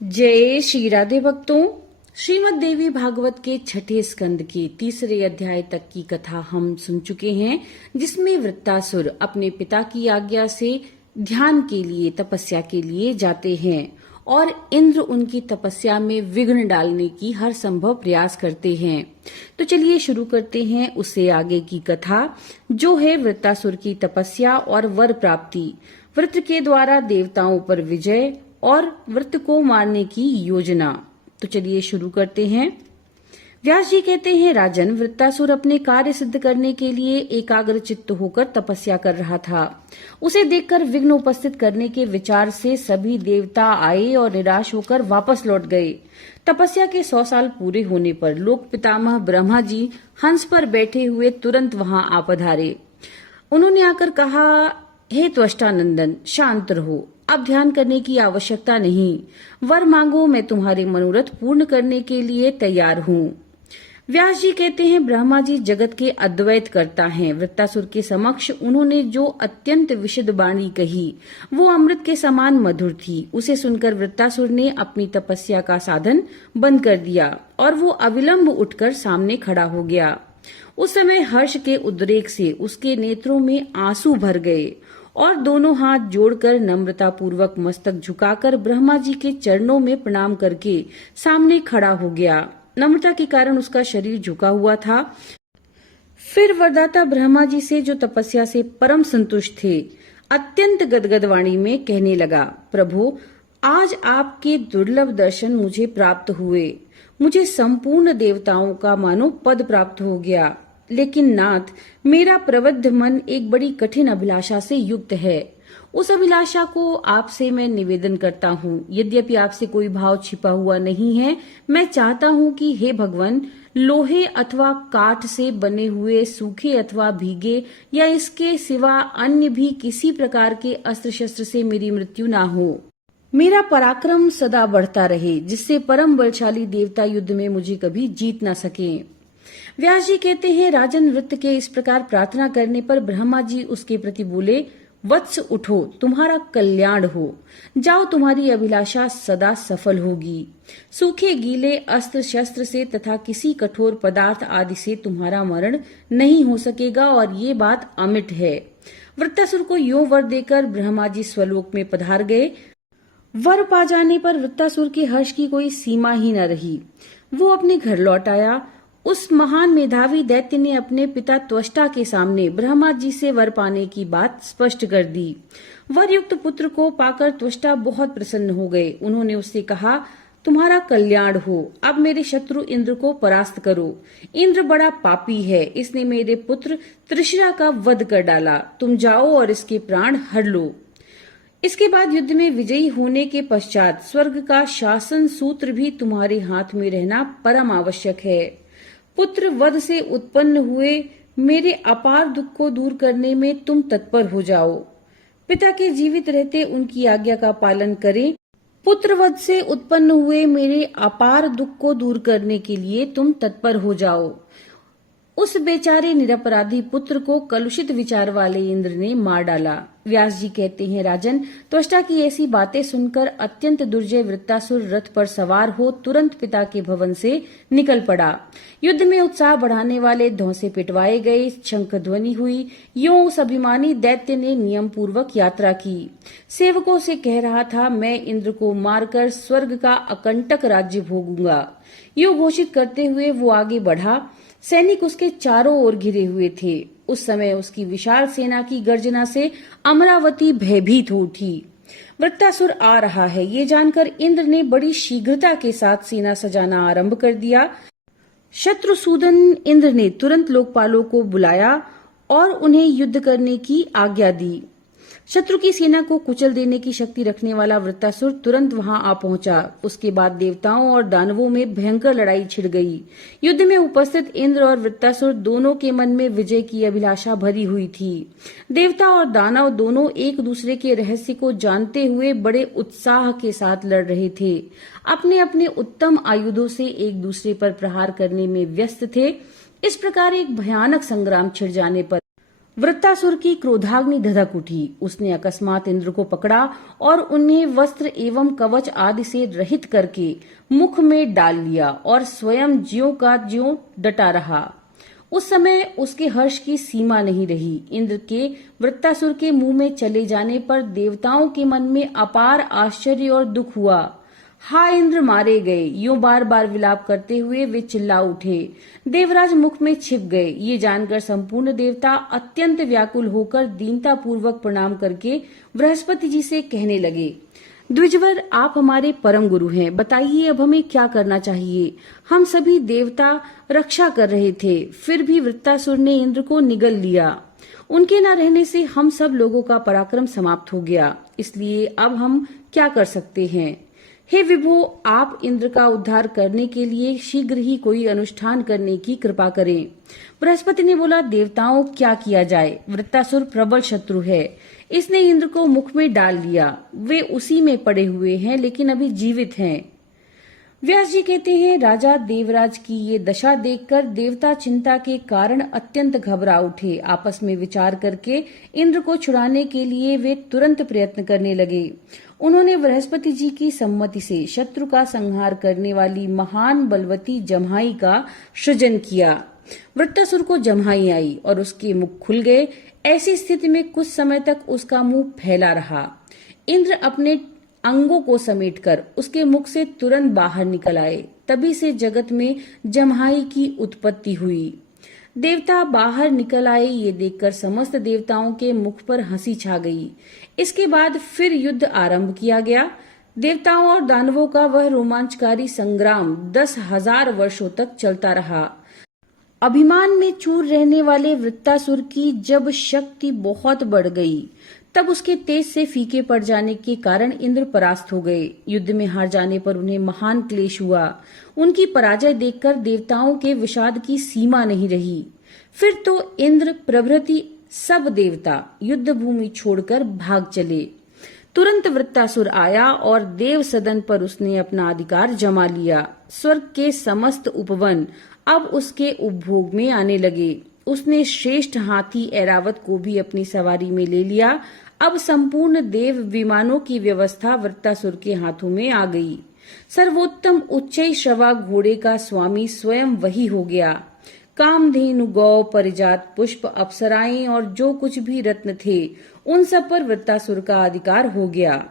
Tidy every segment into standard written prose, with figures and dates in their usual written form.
जय श्री राधे भक्तों। श्रीमद् देवी भागवत के छठे स्कंद के तीसरे अध्याय तक की कथा हम सुन चुके हैं, जिसमें वृत्तासुर अपने पिता की आज्ञा से ध्यान के लिए, तपस्या के लिए जाते हैं और इंद्र उनकी तपस्या में विघ्न डालने की हर संभव प्रयास करते हैं। तो चलिए शुरू करते हैं उससे आगे की कथा, जो है वृत्तासुर की तपस्या और वर प्राप्ति, वृत्र के द्वारा देवताओं पर विजय और वृत्र को मारने की योजना। तो चलिए शुरू करते हैं। व्यास जी कहते हैं, राजन, वृत्तासुर अपने कार्य सिद्ध करने के लिए एकाग्र चित्त होकर तपस्या कर रहा था। उसे देखकर विघ्न उपस्थित करने के विचार से सभी देवता आए और निराश होकर वापस लौट गए। तपस्या के 100 साल पूरे होने पर लोक पितामह ब्रह्मा जी हंस पर बैठे हुए तुरंत वहां आ पधारे। उन्होंने आकर कहा, हे त्वष्टानंदन, शांत रहो, अब ध्यान करने की आवश्यकता नहीं। वर मांगो, मैं तुम्हारे मनोरथ पूर्ण करने के लिए तैयार हूँ। व्यास जी कहते हैं, ब्रह्मा जी जगत के अद्वैत करता हैं। वृत्तासुर के समक्ष उन्होंने जो अत्यंत विशद वाणी कही, वो अमृत के समान मधुर थी। उसे सुनकर वृत्तासुर ने अपनी तपस्या का साधन बंद कर दिया और वो अविलंब उठकर सामने खड़ा हो गया। उस समय हर्ष के उद्रेक से उसके नेत्रों में आंसू भर गए और दोनों हाथ जोड़कर नम्रता पूर्वक मस्तक झुकाकर ब्रह्मा जी के चरणों में प्रणाम करके सामने खड़ा हो गया। नम्रता के कारण उसका शरीर झुका हुआ था। फिर वरदाता ब्रह्मा जी से, जो तपस्या से परम संतुष्ट थे, अत्यंत गदगद वाणी में कहने लगा, प्रभु, आज आपके दुर्लभ दर्शन मुझे प्राप्त हुए। मुझे संपूर्ण देवताओं का मानो पद प्राप्त हो गया। लेकिन नाथ, मेरा प्रबुद्ध मन एक बड़ी कठिन अभिलाषा से युक्त है। उस अभिलाषा को आपसे मैं निवेदन करता हूँ। यद्यपि आपसे कोई भाव छिपा हुआ नहीं है, मैं चाहता हूँ कि हे भगवान, लोहे अथवा काठ से बने हुए सूखे अथवा भीगे या इसके सिवा अन्य भी किसी प्रकार के अस्त्र शस्त्र से मेरी मृत्यु ना हो। मेरा पराक्रम सदा बढ़ता रहे, जिससे परम बलशाली देवता युद्ध में मुझे कभी जीत ना सके। व्यास जी कहते हैं, राजन, वृत्त के इस प्रकार प्रार्थना करने पर ब्रह्मा जी उसके प्रति बोले, वत्स, उठो, तुम्हारा कल्याण हो। जाओ, तुम्हारी अभिलाषा सदा सफल होगी। सूखे गीले अस्त्र शस्त्र से तथा किसी कठोर पदार्थ आदि से तुम्हारा मरण नहीं हो सकेगा और ये बात अमिट है। वृत्तासुर को यों वर देकर ब्रह्मा जी स्वलोक में पधार गए। वर पा जाने पर वृत्तासुर के हर्ष की कोई सीमा ही न रही। वो अपने घर लौट आया। उस महान मेधावी दैत्य ने अपने पिता त्वष्टा के सामने ब्रह्मा जी से वर पाने की बात स्पष्ट कर दी। वर युक्त पुत्र को पाकर त्वष्टा बहुत प्रसन्न हो गए। उन्होंने उससे कहा, तुम्हारा कल्याण हो। अब मेरे शत्रु इंद्र को परास्त करो। इंद्र बड़ा पापी है, इसने मेरे पुत्र त्रिशरा का वध कर डाला। तुम जाओ और इसके प्राण हर लो। इसके बाद युद्ध में विजयी होने के पश्चात स्वर्ग का शासन सूत्र भी तुम्हारे हाथ में रहना परम आवश्यक है। पुत्र वध से उत्पन्न हुए मेरे अपार दुख को दूर करने में तुम तत्पर हो जाओ। पिता के जीवित रहते उनकी आज्ञा का पालन करें। पुत्र वध से उत्पन्न हुए मेरे अपार दुख को दूर करने के लिए तुम तत्पर हो जाओ। उस बेचारे निरपराधी पुत्र को कलुषित विचार वाले इंद्र ने मार डाला। व्यास जी कहते हैं, राजन, त्वष्टा की ऐसी बातें सुनकर अत्यंत दुर्जय वृत्तासुर रथ पर सवार हो तुरंत पिता के भवन से निकल पड़ा। युद्ध में उत्साह बढ़ाने वाले धौंसे पिटवाए गए, शंख ध्वनि हुई। यूं उस अभिमानी दैत्य ने नियम पूर्वक यात्रा की। सेवकों से कह रहा था, मैं इंद्र को मारकर स्वर्ग का अकंटक राज्य भोगूंगा। यूं घोषित करते हुए वो आगे बढ़ा। सैनिक उसके चारों ओर घिरे हुए थे। उस समय उसकी विशाल सेना की गर्जना से अमरावती भयभीत हो उठी। वृत्तासुर आ रहा है, ये जानकर इंद्र ने बड़ी शीघ्रता के साथ सेना सजाना आरंभ कर दिया। शत्रुसूदन इंद्र ने तुरंत लोकपालों को बुलाया और उन्हें युद्ध करने की आज्ञा दी। शत्रु की सेना को कुचल देने की शक्ति रखने वाला वृत्तासुर तुरंत वहां आ पहुंचा। उसके बाद देवताओं और दानवों में भयंकर लड़ाई छिड़ गई। युद्ध में उपस्थित इंद्र और वृत्तासुर दोनों के मन में विजय की अभिलाषा भरी हुई थी। देवता और दानव दोनों एक दूसरे के रहस्य को जानते हुए बड़े उत्साह के साथ लड़ रहे थे। अपने अपने उत्तम आयुधों से एक दूसरे पर प्रहार करने में व्यस्त थे। इस प्रकार एक भयानक संग्राम छिड़ जाने पर वृत्तासुर की क्रोधाग्नि धधक उठी। उसने अकस्मात इंद्र को पकड़ा और उन्हें वस्त्र एवं कवच आदि से रहित करके मुख में डाल लिया और स्वयं ज्यों का ज्यों डटा रहा। उस समय उसके हर्ष की सीमा नहीं रही। इंद्र के वृत्तासुर के मुंह में चले जाने पर देवताओं के मन में अपार आश्चर्य और दुख हुआ। हाय इंद्र मारे गए, यूं बार बार विलाप करते हुए वे चिल्ला उठे। देवराज मुख में छिप गए। ये जानकर संपूर्ण देवता अत्यंत व्याकुल होकर दीनता पूर्वक प्रणाम करके बृहस्पति जी से कहने लगे, द्विजवर, आप हमारे परम गुरु हैं, बताइए अब हमें क्या करना चाहिए। हम सभी देवता रक्षा कर रहे थे, फिर भी वृत्तासुर ने इंद्र को निगल लिया। उनके न रहने से हम सब लोगों का पराक्रम समाप्त हो गया, इसलिए अब हम क्या कर सकते हैं। हे विभो, आप इंद्र का उद्धार करने के लिए शीघ्र ही कोई अनुष्ठान करने की कृपा करें। बृहस्पति ने बोला, देवताओं, क्या किया जाए। वृत्तासुर प्रबल शत्रु है, इसने इंद्र को मुख में डाल लिया। वे उसी में पड़े हुए हैं, लेकिन अभी जीवित हैं। व्यास जी कहते हैं, राजा देवराज की ये दशा देखकर देवता चिंता के कारण अत्यंत घबरा उठे। आपस में विचार करके इंद्र को छुड़ाने के लिए वे तुरंत प्रयत्न करने लगे। उन्होंने बृहस्पति जी की सम्मति से शत्रु का संहार करने वाली महान बलवती जम्हाई का सृजन किया। वृत्तासुर को जम्हाई आई और उसके मुख खुल गए। ऐसी स्थिति में कुछ समय तक उसका मुंह फैला रहा। इंद्र अपने अंगों को समेटकर उसके मुख से तुरंत बाहर निकल आए। तभी से जगत में जम्हाई की उत्पत्ति हुई। देवता बाहर निकल आए, ये देखकर समस्त देवताओं के मुख पर हंसी छा गई। इसके बाद फिर युद्ध आरंभ किया गया। देवताओं और दानवों का वह रोमांचकारी संग्राम 10,000 वर्षों तक चलता रहा। अभिमान में चूर रहने वाले वृत्तासुर की जब शक्ति बहुत बढ़ गई, तब उसके तेज से फीके पड़ जाने के कारण इंद्र परास्त हो गए। युद्ध में हार जाने पर उन्हें महान क्लेश हुआ। उनकी पराजय देखकर देवताओं के विषाद की सीमा नहीं रही। फिर तो इंद्र प्रभृति सब देवता युद्ध भूमि छोड़कर भाग चले। तुरंत वृत्तासुर आया और देव सदन पर उसने अपना अधिकार जमा लिया। स्वर्ग के समस्त उपवन अब उसके उपभोग में आने लगे। उसने श्रेष्ठ हाथी ऐरावत को भी अपनी सवारी में ले लिया। अब संपूर्ण देव विमानों की व्यवस्था वृत्तासुर के हाथों में आ गई। सर्वोत्तम उच्चैःश्रवा घोड़े का स्वामी स्वयं वही हो गया। कामधेनु, गौ, परिजात, पुष्प, अप्सराएं और जो कुछ भी रत्न थे, उन सब पर वृत्तासुर का अधिकार हो गया।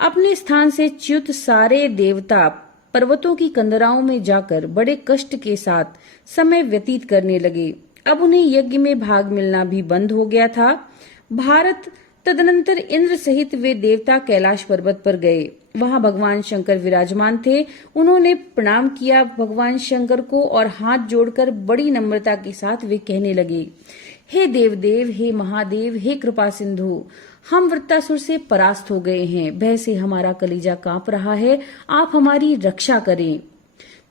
अपने स्थान से च्युत सारे देवता पर्वतों की कंदराओं में जाकर बड़े कष्ट के साथ समय व्यतीत करने लगे। अब उन्हें यज्ञ में भाग मिलना भी बंद हो गया था। भारत तदनंतर इंद्र सहित वे देवता कैलाश पर्वत पर गए। वहां भगवान शंकर विराजमान थे। उन्होंने प्रणाम किया भगवान शंकर को और हाथ जोड़कर बड़ी नम्रता के साथ वे कहने लगे, हे देवदेव, हे महादेव, हे कृपा सिंधु, हम वृत्तासुर से परास्त हो गए हैं। भय से हमारा कलेजा कांप रहा है, आप हमारी रक्षा करें।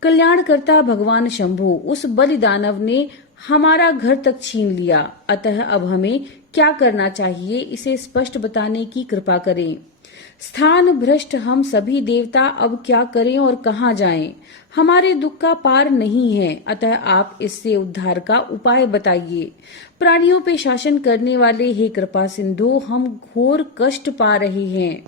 कल्याणकर्ता भगवान शंभु, उस बलिदानव ने हमारा घर तक छीन लिया, अतः अब हमें क्या करना चाहिए, इसे स्पष्ट बताने की कृपा करें। स्थान भ्रष्ट हम सभी देवता अब क्या करें और कहाँ जाएं? हमारे दुख का पार नहीं है, अतः आप इससे उद्धार का उपाय बताइए। प्राणियों पे शासन करने वाले हे कृपा सिंधु, हम घोर कष्ट पा रहे हैं।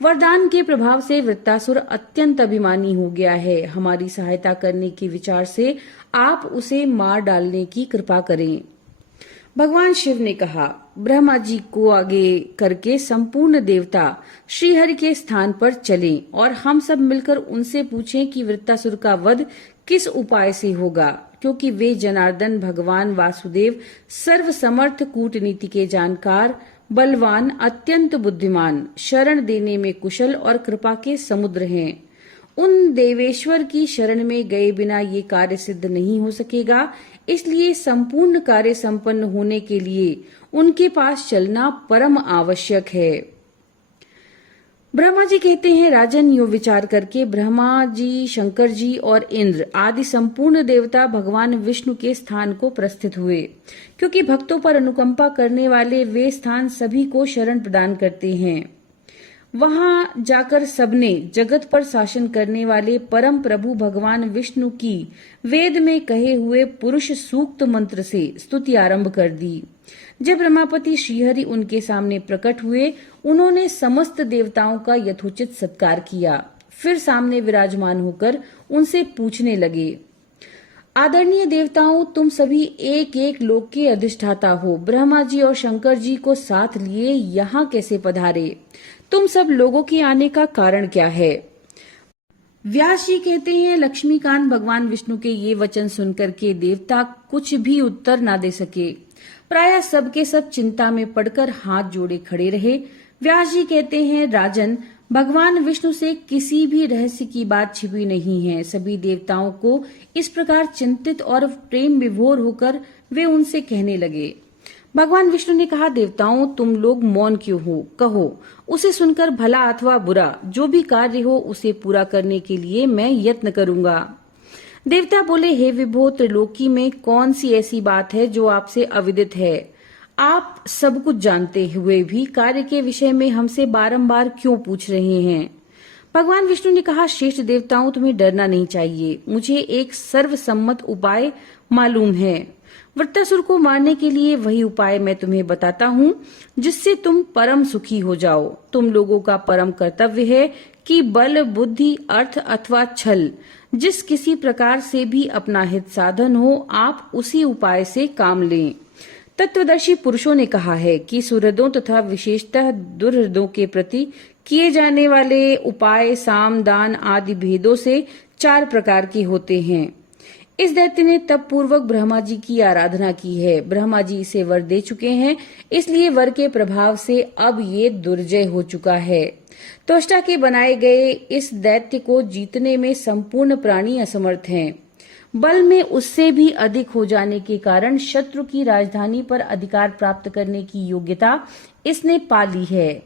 वरदान के प्रभाव से वृत्तासुर अत्यंत अभिमानी हो गया है। हमारी सहायता करने के विचार से आप उसे मार डालने की कृपा करें। भगवान शिव ने कहा, ब्रह्मा जी को आगे करके संपूर्ण देवता श्रीहरि के स्थान पर चलें और हम सब मिलकर उनसे पूछें कि वृत्तासुर का वध किस उपाय से होगा, क्योंकि वे जनार्दन भगवान वासुदेव सर्वसमर्थ, कूटनीति के जानकार, बलवान, अत्यंत बुद्धिमान, शरण देने में कुशल और कृपा के समुद्र हैं। उन देवेश्वर की शरण में गए बिना ये कार्य सिद्ध नहीं हो सकेगा। इसलिए संपूर्ण कार्य संपन्न होने के लिए उनके पास चलना परम आवश्यक है। ब्रह्मा जी कहते हैं, राजन, यो विचार करके ब्रह्मा जी, शंकर जी और इंद्र आदि संपूर्ण देवता भगवान विष्णु के स्थान को प्रस्थित हुए, क्योंकि भक्तों पर अनुकंपा करने वाले वे स्थान सभी को शरण प्रदान करते हैं। वहां जाकर सबने जगत पर शासन करने वाले परम प्रभु भगवान विष्णु की वेद में कहे हुए पुरुष सूक्त मंत्र से स्तुति आरंभ कर दी। जब रमापति श्रीहरि उनके सामने प्रकट हुए, उन्होंने समस्त देवताओं का यथोचित सत्कार किया। फिर सामने विराजमान होकर उनसे पूछने लगे, आदरणीय देवताओं, तुम सभी एक एक लोक के अधिष्ठाता हो। ब्रह्मा जी और शंकर जी को साथ लिए यहाँ कैसे पधारे? तुम सब लोगों के आने का कारण क्या है? व्यास जी कहते हैं, लक्ष्मीकांत भगवान विष्णु के ये वचन सुनकर के देवता कुछ भी उत्तर ना दे सके। प्रायः सबके सब चिंता में पड़कर हाथ जोड़े खड़े रहे। व्यास जी कहते हैं, राजन, भगवान विष्णु से किसी भी रहस्य की बात छिपी नहीं है। सभी देवताओं को इस प्रकार चिंतित और प्रेम विभोर होकर वे उनसे कहने लगे। भगवान विष्णु ने कहा, देवताओं, तुम लोग मौन क्यों हो? कहो, उसे सुनकर भला अथवा बुरा जो भी कार्य हो उसे पूरा करने के लिए मैं यत्न करूंगा। देवता बोले, हे विभो, त्रिलोकी में कौन सी ऐसी बात है जो आपसे अविदित है? आप सब कुछ जानते हुए भी कार्य के विषय में हमसे बारंबार क्यों पूछ रहे हैं? भगवान विष्णु ने कहा, श्रेष्ठ देवताओं, तुम्हें डरना नहीं चाहिए। मुझे एक सर्वसम्मत उपाय मालूम है। वृत्तासुर को मारने के लिए वही उपाय मैं तुम्हें बताता हूँ, जिससे तुम परम सुखी हो जाओ। तुम लोगों का परम कर्तव्य है कि बल, बुद्धि, अर्थ अथवा छल, जिस किसी प्रकार से भी अपना हित साधन हो, आप उसी उपाय से काम लें। तत्वदर्शी पुरुषों ने कहा है कि सुहृदों तथा विशेषतः दुर्हृदों के प्रति किए जाने वाले उपाय साम, दान आदि भेदों से 4 प्रकार के होते हैं। इस दैत्य ने तप पूर्वक ब्रह्मा जी की आराधना की है। ब्रह्मा जी इसे वर दे चुके हैं, इसलिए वर के प्रभाव से अब ये दुर्जय हो चुका है। त्वष्टा के बनाए गए इस दैत्य को जीतने में संपूर्ण प्राणी असमर्थ हैं। बल में उससे भी अधिक हो जाने के कारण शत्रु की राजधानी पर अधिकार प्राप्त करने की योग्यता इसने पा ली है।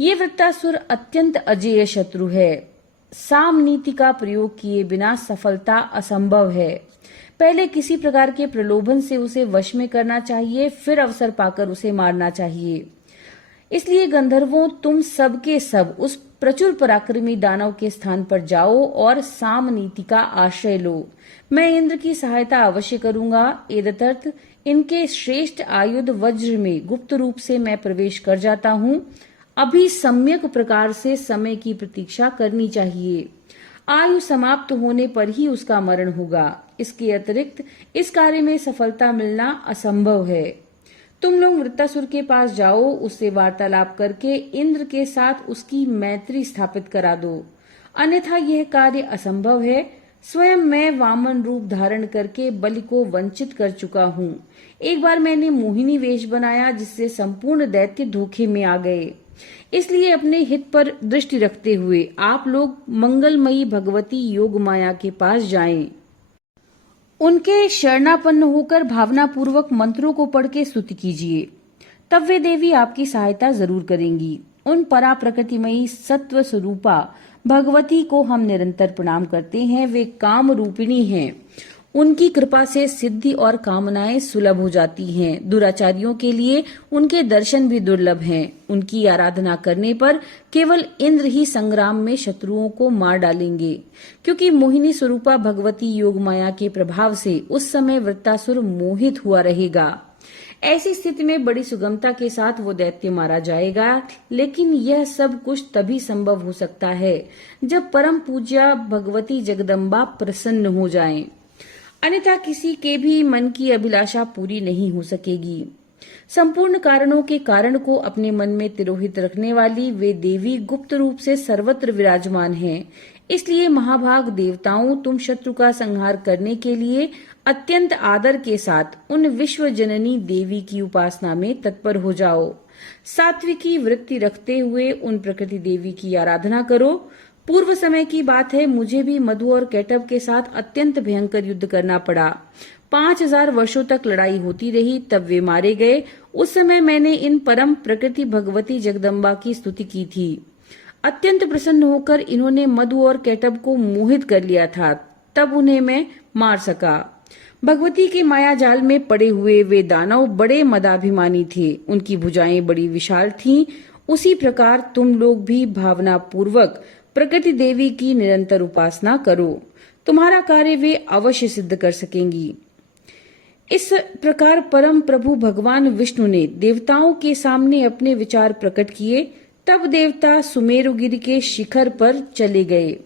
ये वृत्तासुर अत्यंत अजेय शत्रु है। साम नीति का प्रयोग किए बिना सफलता असंभव है। पहले किसी प्रकार के प्रलोभन से उसे वश में करना चाहिए, फिर अवसर पाकर उसे मारना चाहिए। इसलिए गंधर्वों, तुम सब के सब उस प्रचुर पराक्रमी दानव के स्थान पर जाओ और साम नीति का आश्रय लो। मैं इंद्र की सहायता अवश्य करूंगा। एतदर्थ इनके श्रेष्ठ आयुध वज्र में गुप्त रूप से मैं प्रवेश कर जाता हूँ। अभी सम्यक प्रकार से समय की प्रतीक्षा करनी चाहिए। आयु समाप्त होने पर ही उसका मरण होगा। इसके अतिरिक्त इस कार्य में सफलता मिलना असंभव है। तुम लोग वृत्तासुर के पास जाओ, उससे वार्तालाप करके इंद्र के साथ उसकी मैत्री स्थापित करा दो, अन्यथा यह कार्य असंभव है। स्वयं मैं वामन रूप धारण करके बलि को वंचित कर चुका हूँ। एक बार मैंने मोहिनी वेश बनाया, जिससे संपूर्ण दैत्य धोखे में आ गए। इसलिए अपने हित पर दृष्टि रखते हुए आप लोग मंगलमयी भगवती योग माया के पास जाएं। उनके शरणापन्न होकर भावनापूर्वक मंत्रों को पढ़ के स्तुति कीजिए, तब वे देवी आपकी सहायता जरूर करेंगी। उन परा प्रकृतिमयी सत्व स्वरूपा भगवती को हम निरंतर प्रणाम करते हैं। वे काम रूपिणी हैं। उनकी कृपा से सिद्धि और कामनाएं सुलभ हो जाती हैं। दुराचारियों के लिए उनके दर्शन भी दुर्लभ हैं। उनकी आराधना करने पर केवल इंद्र ही संग्राम में शत्रुओं को मार डालेंगे, क्योंकि मोहिनी स्वरूपा भगवती योग माया के प्रभाव से उस समय वृत्तासुर मोहित हुआ रहेगा। ऐसी स्थिति में बड़ी सुगमता के साथ वो दैत्य मारा जाएगा। लेकिन यह सब कुछ तभी संभव हो सकता है जब परम पूज्या भगवती जगदम्बा प्रसन्न हो जाएं। अन्यथा किसी के भी मन की अभिलाषा पूरी नहीं हो सकेगी। संपूर्ण कारणों के कारण को अपने मन में तिरोहित रखने वाली वे देवी गुप्त रूप से सर्वत्र विराजमान हैं। इसलिए महाभाग देवताओं, तुम शत्रु का संहार करने के लिए अत्यंत आदर के साथ उन विश्व जननी देवी की उपासना में तत्पर हो जाओ। सात्विकी वृत्ति रखते हुए उन प्रकृति देवी की आराधना करो। पूर्व समय की बात है, मुझे भी मधु और कैटब के साथ अत्यंत भयंकर युद्ध करना पड़ा। 5000 वर्षों तक लड़ाई होती रही, तब वे मारे गए। उस समय मैंने इन परम प्रकृति भगवती जगदम्बा की स्तुति की थी। अत्यंत प्रसन्न होकर इन्होंने मधु और कैटब को मोहित कर लिया था, तब उन्हें मैं मार सका। भगवती के माया जाल में पड़े हुए वे दानव बड़े मदाभिमानी थे। उनकी भुजाएं बड़ी विशाल थीं। उसी प्रकार तुम लोग भी भावना पूर्वक प्रकृति देवी की निरंतर उपासना करो। तुम्हारा कार्य वे अवश्य सिद्ध कर सकेंगी। इस प्रकार परम प्रभु भगवान विष्णु ने देवताओं के सामने अपने विचार प्रकट किए। तब देवता सुमेरुगिरि के शिखर पर चले गए।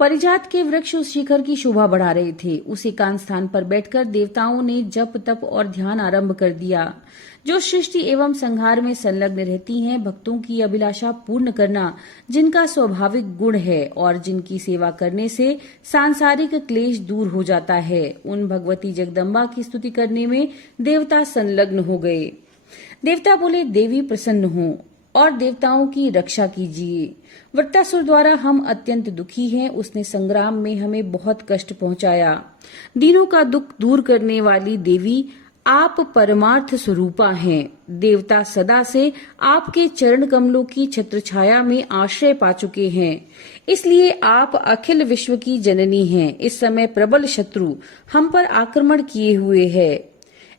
परिजात के वृक्ष उस शिखर की शोभा बढ़ा रहे थे। उस एकांत स्थान पर बैठकर देवताओं ने जप तप और ध्यान आरंभ कर दिया। जो सृष्टि एवं संहार में संलग्न रहती हैं, भक्तों की अभिलाषा पूर्ण करना जिनका स्वाभाविक गुण है और जिनकी सेवा करने से सांसारिक क्लेश दूर हो जाता है, उन भगवती जगदम्बा की स्तुति करने में देवता संलग्न हो गए। देवता बोले, देवी प्रसन्न हो और देवताओं की रक्षा कीजिए। वृत्तासुर द्वारा हम अत्यंत दुखी हैं। उसने संग्राम में हमें बहुत कष्ट पहुंचाया। दीनों का दुख दूर करने वाली देवी, आप परमार्थ स्वरूपा हैं। देवता सदा से आपके चरण कमलों की छत्र छाया में आश्रय पा चुके हैं, इसलिए आप अखिल विश्व की जननी हैं। इस समय प्रबल शत्रु हम पर आक्रमण किए हुए है।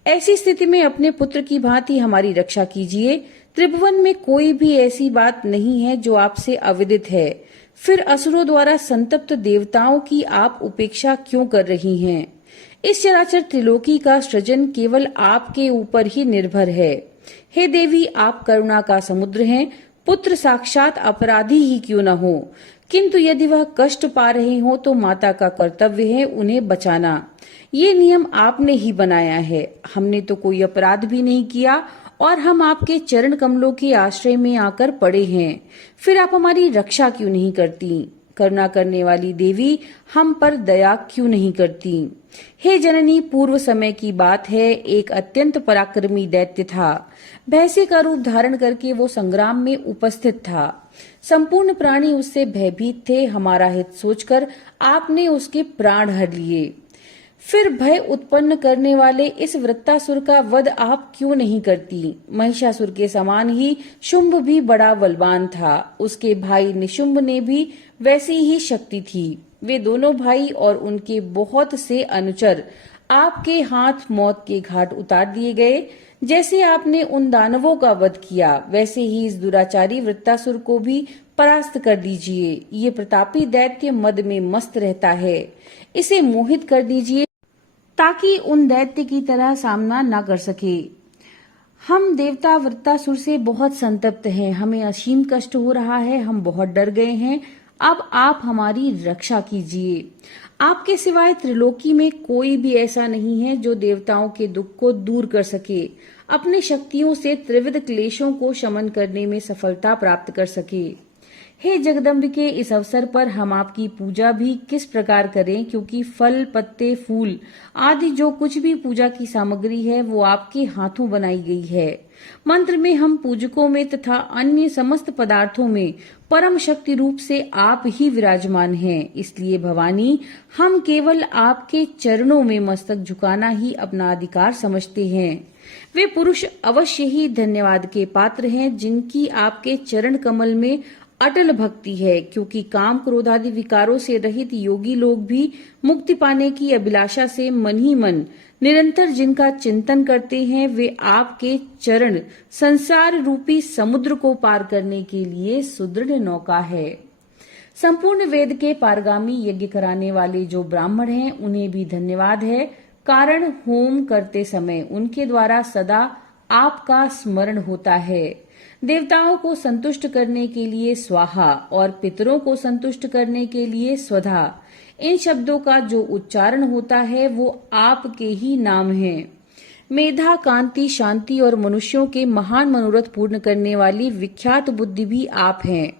ऐसी स्थिति में अपने पुत्र की भांति हमारी रक्षा कीजिए। त्रिभुवन में कोई भी ऐसी बात नहीं है जो आपसे अविदित है। फिर असुरों द्वारा संतप्त देवताओं की आप उपेक्षा क्यों कर रही हैं? इस चराचर त्रिलोकी का सृजन केवल आपके ऊपर ही निर्भर है। हे देवी, आप करुणा का समुद्र हैं। पुत्र साक्षात अपराधी ही क्यों न हो, किंतु यदि वह कष्ट पा रहे हो तो माता का कर्तव्य है उन्हें बचाना। ये नियम आपने ही बनाया है। हमने तो कोई अपराध भी नहीं किया और हम आपके चरण कमलों के आश्रय में आकर पड़े हैं। फिर आप हमारी रक्षा क्यों नहीं करती? करुणा करने वाली देवी, हम पर दया क्यों नहीं करती? हे जननी, पूर्व समय की बात है, एक अत्यंत पराक्रमी दैत्य था। भैंसे का रूप धारण करके वो संग्राम में उपस्थित था। संपूर्ण प्राणी उससे भयभीत थे। हमारा हित सोचकर आपने उसके प्राण हर लिए। फिर भय उत्पन्न करने वाले इस वृत्तासुर का वध आप क्यों नहीं करती? महिषासुर के समान ही शुंभ भी बड़ा बलवान था। उसके भाई निशुंभ ने भी वैसी ही शक्ति थी। वे दोनों भाई और उनके बहुत से अनुचर आपके हाथ मौत के घाट उतार दिए गए। जैसे आपने उन दानवों का वध किया, वैसे ही इस दुराचारी वृत्तासुर को भी परास्त कर दीजिए। ये प्रतापी दैत्य मद में मस्त रहता है। इसे मोहित कर दीजिए ताकि उन दैत्य की तरह सामना न कर सके। हम देवता वृत्तासुर से बहुत संतप्त हैं। हमें असीम कष्ट हो रहा है। हम बहुत डर गए हैं। अब आप हमारी रक्षा कीजिए। आपके सिवाय त्रिलोकी में कोई भी ऐसा नहीं है जो देवताओं के दुख को दूर कर सके, अपनी शक्तियों से त्रिविध क्लेशों को शमन करने में सफलता प्राप्त कर सके। हे जगदम्बिके, इस अवसर पर हम आपकी पूजा भी किस प्रकार करें, क्योंकि फल, पत्ते, फूल आदि जो कुछ भी पूजा की सामग्री है वो आपके हाथों बनाई गई है। मंत्र में हम पूजकों में तथा अन्य समस्त पदार्थों में परम शक्ति रूप से आप ही विराजमान हैं। इसलिए भवानी, हम केवल आपके चरणों में मस्तक झुकाना ही अपना अधिकार समझते हैं। वे पुरुष अवश्य ही धन्यवाद के पात्र हैं जिनकी आपके चरण कमल में अटल भक्ति है, क्योंकि काम क्रोध आदि विकारों से रहित योगी लोग भी मुक्ति पाने की अभिलाषा से मन ही मन निरंतर जिनका चिंतन करते हैं, वे आपके चरण संसार रूपी समुद्र को पार करने के लिए सुदृढ़ नौका है। संपूर्ण वेद के पारगामी यज्ञ कराने वाले जो ब्राह्मण हैं, उन्हें भी धन्यवाद है। कारण होम करते समय उनके द्वारा सदा आपका स्मरण होता है। देवताओं को संतुष्ट करने के लिए स्वाहा और पितरों को संतुष्ट करने के लिए स्वधा, इन शब्दों का जो उच्चारण होता है वो आपके ही नाम है। मेधा, कांति, शांति और मनुष्यों के महान मनोरथ पूर्ण करने वाली विख्यात बुद्धि भी आप हैं।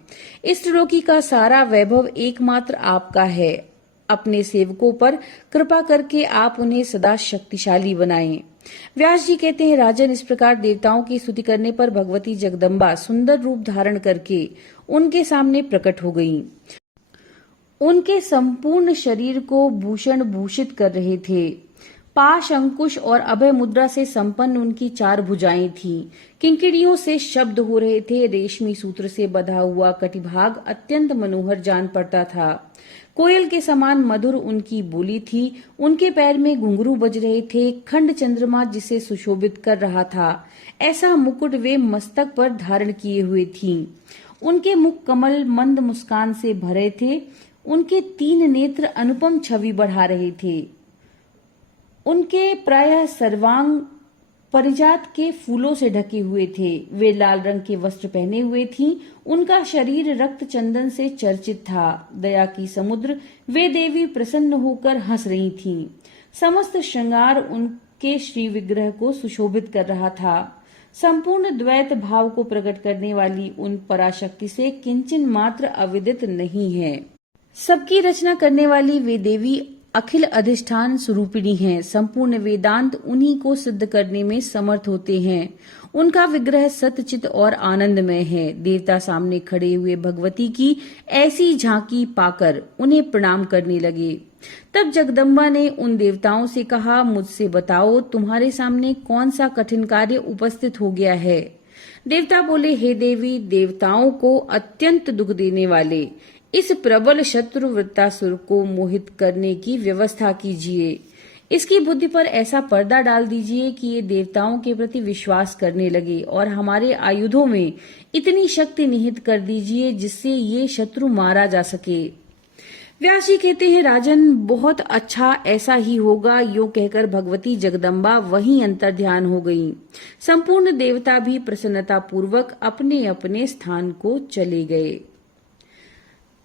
इस त्रिलोकी का सारा वैभव एकमात्र आपका है। अपने सेवकों पर कृपा करके आप उन्हें सदा शक्तिशाली बनाएं। व्यास जी कहते हैं, राजन, इस प्रकार देवताओं की स्तुति करने पर भगवती जगदम्बा सुंदर रूप धारण करके उनके सामने प्रकट हो गईं। उनके संपूर्ण शरीर को भूषण भूषित कर रहे थे। पाश, अंकुश और अभय मुद्रा से संपन्न उनकी 4 भुजाएं थीं। किंकिणियों से शब्द हो रहे थे। रेशमी सूत्र से बंधा हुआ कटिभाग अत्यंत मनोहर जान पड़ता था। कोयल के समान मधुर उनकी बोली थी। उनके पैर में घुंघरू बज रहे थे। खंड चंद्रमा जिसे सुशोभित कर रहा था, ऐसा मुकुट वे मस्तक पर धारण किए हुए थीं। उनके मुख कमल मंद मुस्कान से भरे थे। उनके 3 नेत्र अनुपम छवि बढ़ा रहे थे। उनके प्रायः सर्वांग परिजात के फूलों से ढके हुए थे। वे लाल रंग के वस्त्र पहने हुए थीं। उनका शरीर रक्त चंदन से चर्चित था। दया की समुद्र वे देवी प्रसन्न होकर हंस रही थीं। समस्त श्रृंगार उनके श्री विग्रह को सुशोभित कर रहा था। संपूर्ण द्वैत भाव को प्रकट करने वाली उन पराशक्ति से किंचन मात्र अविदित नहीं है। सबकी रचना करने वाली वे देवी अखिल अधिष्ठान स्वरूपिणी हैं। संपूर्ण वेदांत उन्हीं को सिद्ध करने में समर्थ होते हैं। उनका विग्रह सतचित और आनंदमय है। देवता सामने खड़े हुए भगवती की ऐसी झांकी पाकर उन्हें प्रणाम करने लगे। तब जगदम्बा ने उन देवताओं से कहा, मुझसे बताओ तुम्हारे सामने कौन सा कठिन कार्य उपस्थित हो गया है। देवता बोले, हे देवी, देवताओं को अत्यंत दुख देने वाले इस प्रबल शत्रु वृत्तासुर को मोहित करने की व्यवस्था कीजिए। इसकी बुद्धि पर ऐसा पर्दा डाल दीजिए कि ये देवताओं के प्रति विश्वास करने लगे और हमारे आयुधों में इतनी शक्ति निहित कर दीजिए जिससे ये शत्रु मारा जा सके। व्यास जी कहते हैं, राजन, बहुत अच्छा, ऐसा ही होगा। यूं कहकर भगवती जगदम्बा वहीं अंतर्ध्यान हो गईं। संपूर्ण देवता भी प्रसन्नता पूर्वक अपने अपने स्थान को चले गए।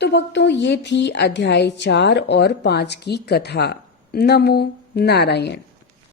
तो भक्तों, ये थी अध्याय 4 और 5 की कथा। नमो नारायण।